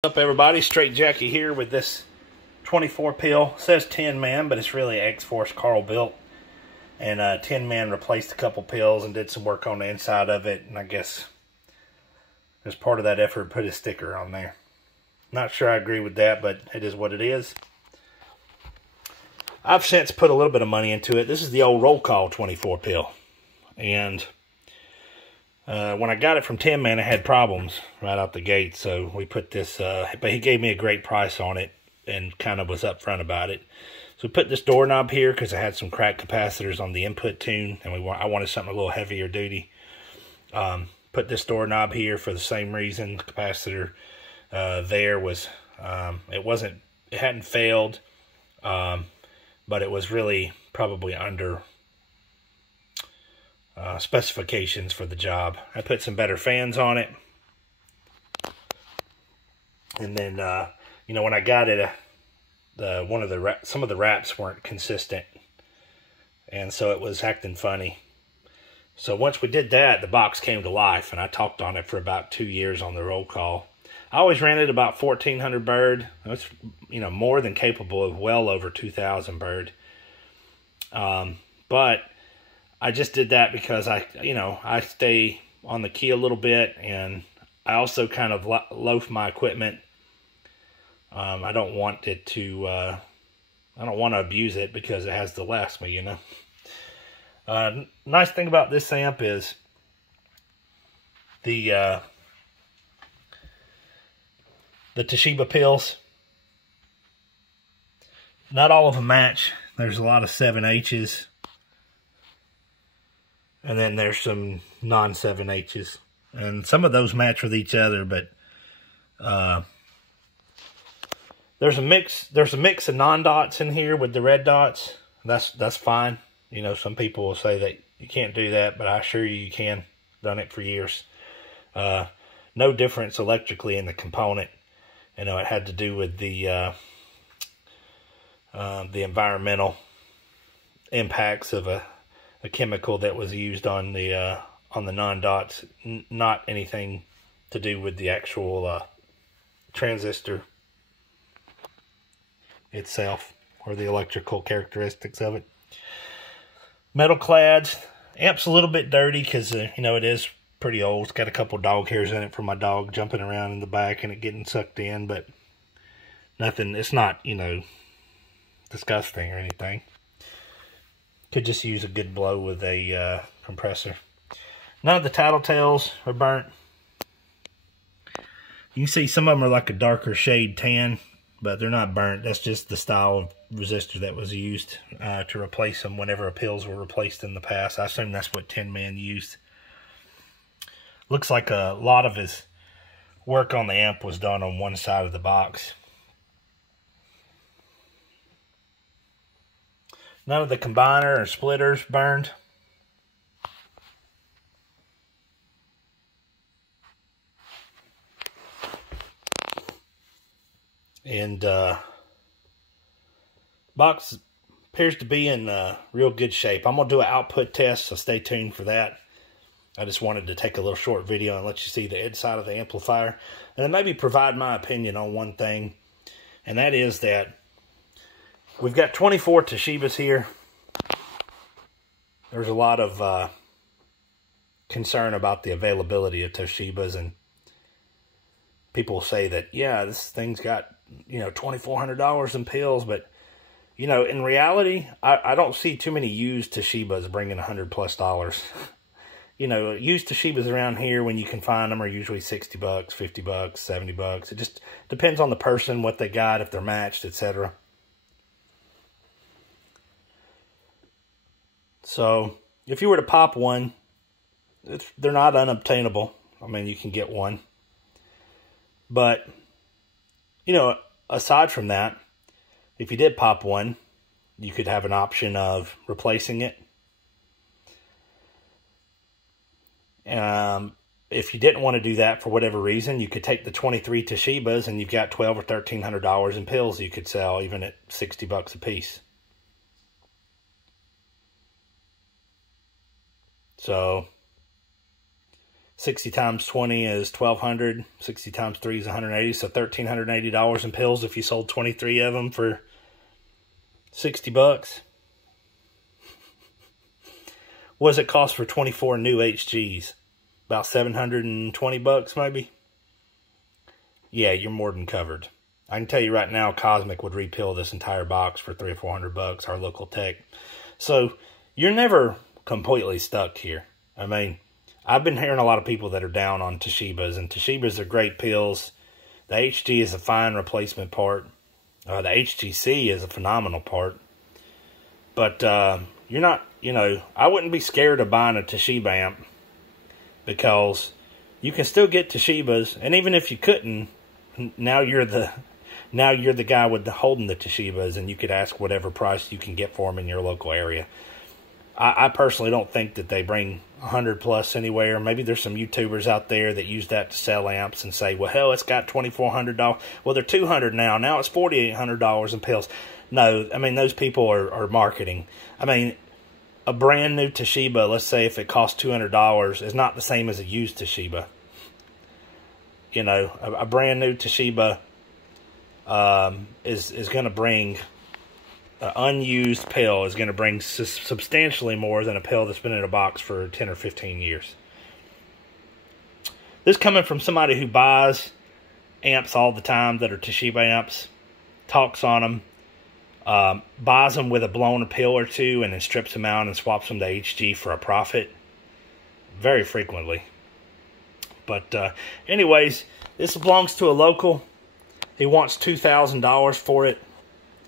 What's up, everybody? Straight Jackie here with this 24 pill. It says Tinman, but it's really Xforce Carl built. And Tinman replaced a couple pills and did some work on the inside of it. And I guess as part of that effort, put a sticker on there. Not sure I agree with that, but it is what it is. I've since put a little bit of money into it. This is the old roll call 24 pill. And when I got it from Tinman, it had problems right out the gate. So we put this, but he gave me a great price on it and kind of was upfront about it. So we put this doorknob here because I had some cracked capacitors on the input tune, and I wanted something a little heavier duty. Put this doorknob here for the same reason. The capacitor there was, it hadn't failed, but it was really probably under specifications for the job. I put some better fans on it, and then you know, when I got it, some of the wraps weren't consistent, and so it was acting funny. So once we did that, the box came to life, and I talked on it for about 2 years on the roll call. I always ran it about 1,400 bird. That's, you know, more than capable of well over 2,000 bird. But I just did that because I stay on the key a little bit, and I also kind of loaf my equipment. I don't want it to, I don't want to abuse it because it has to last me, you know. Nice thing about this amp is the Toshiba pills. Not all of them match. There's a lot of 7H's. And then there's some non-7H's. And some of those match with each other, but there's a mix of non-dots in here with the red dots. That's fine. You know, some people will say that you can't do that, but I assure you can. Done it for years. No difference electrically in the component. You know, it had to do with the environmental impacts of a chemical that was used on the non-dots, not anything to do with the actual transistor itself or the electrical characteristics of it. Metal clads. Amp's a little bit dirty because you know, it is pretty old. It's got a couple dog hairs in it from my dog jumping around in the back and it getting sucked in, but nothing. It's not, you know, disgusting or anything. Could just use a good blow with a compressor. None of the tattletales are burnt. You can see some of them are like a darker shade tan, but they're not burnt. That's just the style of resistor that was used to replace them whenever pills were replaced in the past. I assume that's what Tinman used. Looks like a lot of his work on the amp was done on one side of the box. None of the combiner or splitters burned. And box appears to be in real good shape. I'm going to do an output test, so stay tuned for that. I just wanted to take a little short video and let you see the inside of the amplifier. And then maybe provide my opinion on one thing. And that is that we've got 24 Toshibas here. There's a lot of concern about the availability of Toshibas, and people say that, yeah, this thing's got, you know, $2,400 in pills, but, you know, in reality, I don't see too many used Toshibas bringing $100+. You know, used Toshibas around here, when you can find them, are usually $60, $50, $70. It just depends on the person, what they got, if they're matched, etc. So, if you were to pop one, they're not unobtainable. I mean, you can get one. But, you know, aside from that, if you did pop one, you could have an option of replacing it. If you didn't want to do that for whatever reason, you could take the 23 Toshibas and you've got $1,200 or $1,300 in pills you could sell, even at $60 a piece. So 60 times 20 is 1,200. 60 times 3 is 180. So $1,380 in pills if you sold 23 of them for 60 bucks. What does it cost for 24 new HGs? About 720 bucks maybe? Yeah, you're more than covered. I can tell you right now, Cosmic would repill this entire box for 300 or 400 bucks, our local tech. So you're never completely stuck here. I mean, I've been hearing a lot of people that are down on Toshibas, and Toshibas are great pills. The HG is a fine replacement part. The HGC is a phenomenal part. But you're not, you know, I wouldn't be scared of buying a Toshiba amp, because you can still get Toshibas, and even if you couldn't, now you're the guy with holding the Toshibas, and you could ask whatever price you can get for them in your local area. I personally don't think that they bring 100 plus anywhere. Maybe there's some YouTubers out there that use that to sell amps and say, well, hell, it's got $2,400. Well, they're $200 now. Now it's $4,800 in pills. No, I mean, those people are marketing. I mean, a brand new Toshiba, let's say if it costs $200, is not the same as a used Toshiba. You know, a brand new Toshiba is going to bring... An unused pill is going to bring substantially more than a pill that's been in a box for 10 or 15 years. This coming from somebody who buys amps all the time that are Toshiba amps, talks on them, buys them with a blown pill or two, and then strips them out and swaps them to HG for a profit. Very frequently. But anyways, this belongs to a local. He wants $2,000 for it.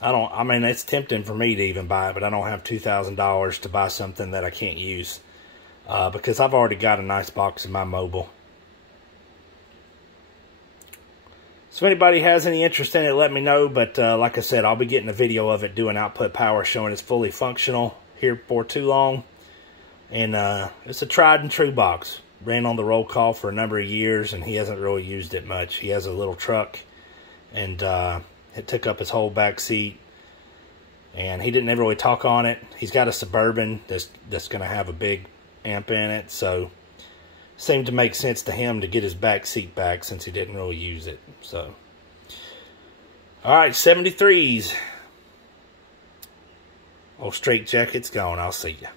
I mean, it's tempting for me to even buy it, but I don't have $2,000 to buy something that I can't use. Because I've already got a nice box in my mobile. So if anybody has any interest in it, let me know. But like I said, I'll be getting a video of it doing output power, showing it's fully functional here for too long. And it's a tried and true box. Ran on the roll call for a number of years, and he hasn't really used it much. He has a little truck, and... it took up his whole back seat, and he didn't ever really talk on it. He's got a Suburban that's going to have a big amp in it, so it seemed to make sense to him to get his back seat back since he didn't really use it. So, all right, 73s. Old straight jacket's gone. I'll see you.